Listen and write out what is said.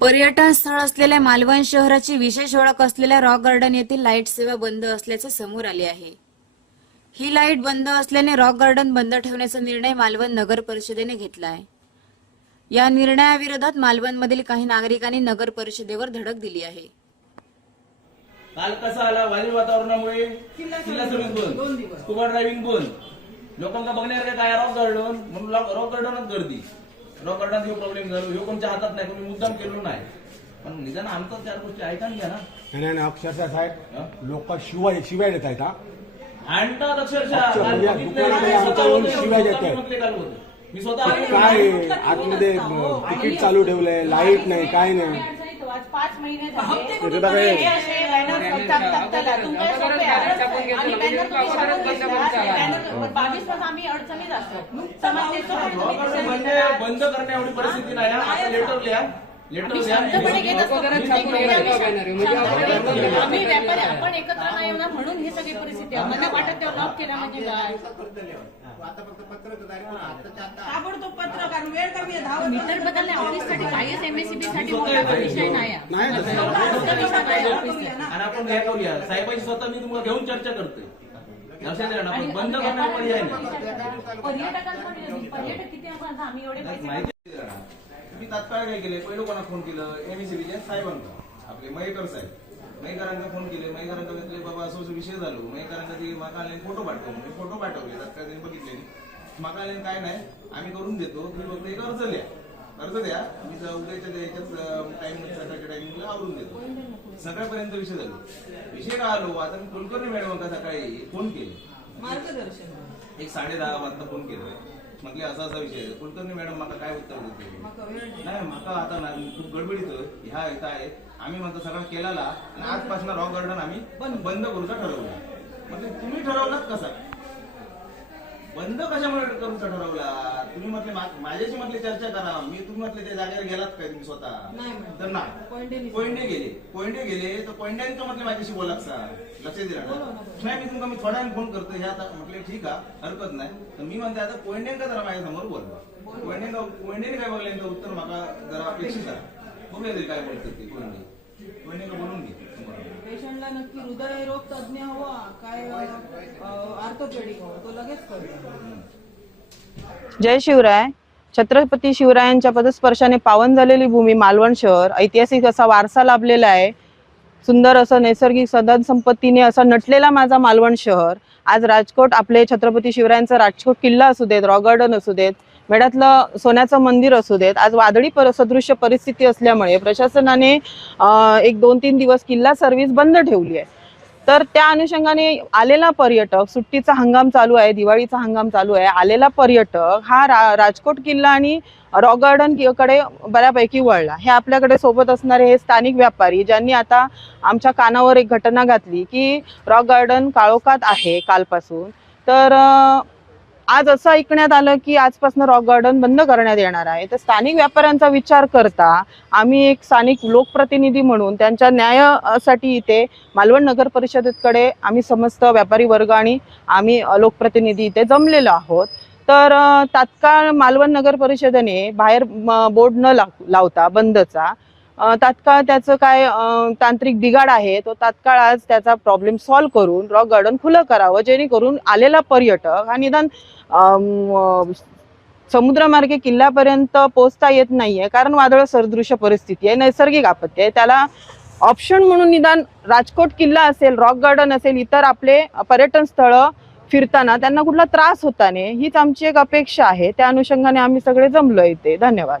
पर्यटन स्थळ असलेल्या मालवण शहराची विशेष ओळख असलेल्या रॉक गार्डन येथील लाइट सेवा बंद असल्याचे समोर आले आहे. ही लाइट बंद असल्याने रॉक गार्डन बंद ठेवण्याचा निर्णय मालवण नगर परिषदेने घेतला आहे या निर्णयाविरोधात मालवणमधील काही नागरिकांनी नगर परिषदेवर धडक दिली आहे. काल कसा आला? वादळी वातावरणामुळे? किल्ला सर्व्हिस बंद. स्कुबा ड्रायव्हिंग बंद. लोकांना बघण्यासारखं काय? Rock garden. म्हणून रॉक रॉक गार्डनच गर्दी. रॉक गार्डन हे प्रॉब्लेम झालो ह्यो कोणच्या हातात नाही कोणी मुद्दाम केलो नाही पण निदान आमचं चार गोष्टी ऐकून घ्या ना नाही अक्षरशः साहेब लोक शिवाय शिवाय देत आहेत हा आणतात अक्षरशः अच्छा, काल म्हणजे बघितलंय दुकानामध्ये ना, आमच्या स्वतः येऊन होते, शिव्या स्वतः देतायत. म्हटले काल होते. मी स्वतः पण आले काय आहे? आतमध्ये तिकीट चालू ठेवलंय लाइट नाही काय नाही त्याच्यात आता काय बावीस आम्ही अडचणीत असतो. म्हणजे बंद करण्या एवढी परिस्थिती नाही. हा. आता लेटर लिहा. लेटर लिहा. शांतपणे घेत असतो. आम्ही व्यापारी आपण एकत्र नाही ना म्हणून ही सगळी परिस्थिती आहे. मला वाटत तेव्हा लॉक केला म्हणजे काय? ताबडतोब पत्र कारण वेळ कमी आहे. दहा मीटर बदलणे ऑफिससाठी काहीच एमएससीबी साठी मोठा विषय नाही आहे. नाही तसं. मोठा विषय नाही. ऑफिसला. आणि आपण हे करूया साहेबांची स्वतः मी तुम्हाला घेऊन चर्चा करतोय. लक्षात द्या ना पण बंद करण्या पर्याय नाही. पर्यटकांसाठी पर्यटक किती आपण आम्ही एवढे पैसे माहिती आहे ना? मी तात्काळ काय केले? पहिलं कोणा फोन केलं? एमएससीबीच्या साहेबांना. आपले मयेकर साहेब. मयेकरांना फोन केले. मयेकरांना घेतले बाबा असं असं विषय झालो. मयेकरांना ते माका आले फोटो पाठवले. मी फोटो पाठवले. तात्काळ त्यांनी बघितले माका आले काय नाही. आम्ही करून देतो. तुम्ही फक्त एक अर्ज लिहा अर्ज द्या. मी जर उद्याच्या याच्यात टाइम सकाळच्या टाइमिंगला आवरून देतो. सकाळपर्यंत विषय झालो. विषय का आलो? आता मी कुलकर्णी मॅडम सकाळी फोन केले. मार्गदर्शन एक साडे दहा वाजता फोन केलं. म्हटले असा असा विषय. कुलकर्णी मॅडम माका काय उत्तर देते नाही. माका आता ना खूप गडबडीत ह्या इथं आहे. आम्ही म्हणतो सगळं केलेला. आणि आजपासून रॉक गार्डन आम्ही बंद करूचा ठरवला. म्हटले तुम्ही ठरवलात कसा? बंद कशामुळे करूचा ठरवला तुम्ही म्हटले मा- माझ्याशी म्हटले चर्चा करा. मी तुम्ही म्हटले त्या जागेवर गेलात काय तुम्ही स्वतः. तर नाही. कोयंडे गेले. कोयंडे गेले. तर कोयंड्यांचं म्हटलं माझ्याशी बोला सर. लक्ष दिला ना? नाही मी तुमका मी थोड्या वेळाने फोन करतो हे आता म्हटले ठीक आहे हरकत नाही. तर मी म्हणते आता कोयंड्यांका जरा माझ्यासमोर बोलवा. कोयंड्यांका कोयंड्याने काय बोलले उत्तर मला जरा अपेक्षित आहे. बघूया तरी काय बोलतात ते. कोयंडे कोयंड्यांका बोलून घे. पेशंटला नक्की हृदयरोग तज्ज्ञ हवा काय ऑर्थोपेडिक हवा तो लगेच करतो. जय शिवराय. छत्रपती शिवरायांच्या पदस्पर्शाने पावन झालेली भूमी मालवण शहर ऐतिहासिक असा वारसा लाभलेला आहे. सुंदर असं नैसर्गिक सदन संपत्तीने असा नटलेला माझा मालवण शहर. आज राजकोट आपले छत्रपती शिवरायांचा राजकोट किल्ला असू देत रॉ गार्डन असू देत मेळ्यातलं सोन्याचं मंदिर असू देत आज वादळी पर सदृश्य परिस्थिती असल्यामुळे प्रशासनाने एक दोन तीन दिवस किल्ला सर्व्हिस बंद ठेवली आहे. तर त्या अनुषंगाने आलेला पर्यटक सुट्टीचा हंगाम चालू आहे दिवाळीचा हंगाम चालू आहे आलेला पर्यटक हा रा राजकोट किल्ला आणि रॉक गार्डनकडे बऱ्यापैकी वळला. हे आपल्याकडे सोबत असणारे हे स्थानिक व्यापारी ज्यांनी आता आमच्या कानावर एक घटना घातली की रॉक गार्डन काळोखात आहे कालपासून. तर आज असं ऐकण्यात आलं की आजपासून रॉक गार्डन बंद करण्यात येणार आहे. तर स्थानिक व्यापाऱ्यांचा विचार करता आम्ही एक स्थानिक लोकप्रतिनिधी म्हणून त्यांच्या न्यायासाठी इथे मालवण नगर परिषदेकडे आम्ही समस्त व्यापारी वर्ग आणि आम्ही लोकप्रतिनिधी इथे जमलेलो आहोत. तर तात्काळ मालवण नगर परिषदेने बाहेर म, बोर्ड न लावता बंदचा तात्काळ त्याचं काय तांत्रिक बिघाड आहे तो तात्काळ आज त्याचा प्रॉब्लेम सॉल्व्ह करून रॉक गार्डन खुलं करावं जेणेकरून आलेला पर्यटक हा निदान समुद्रमार्गे किल्ल्यापर्यंत पोहोचता येत नाहीये कारण वादळ सदृश्य परिस्थिती आहे नैसर्गिक आपत्ती आहे. त्याला ऑप्शन म्हणून निदान राजकोट किल्ला असेल रॉक गार्डन असेल इतर आपले पर्यटन स्थळं फिरताना त्यांना कुठला त्रास होता नाही हीच आमची एक अपेक्षा आहे. त्या अनुषंगाने आम्ही सगळे जमलो इथे. धन्यवाद.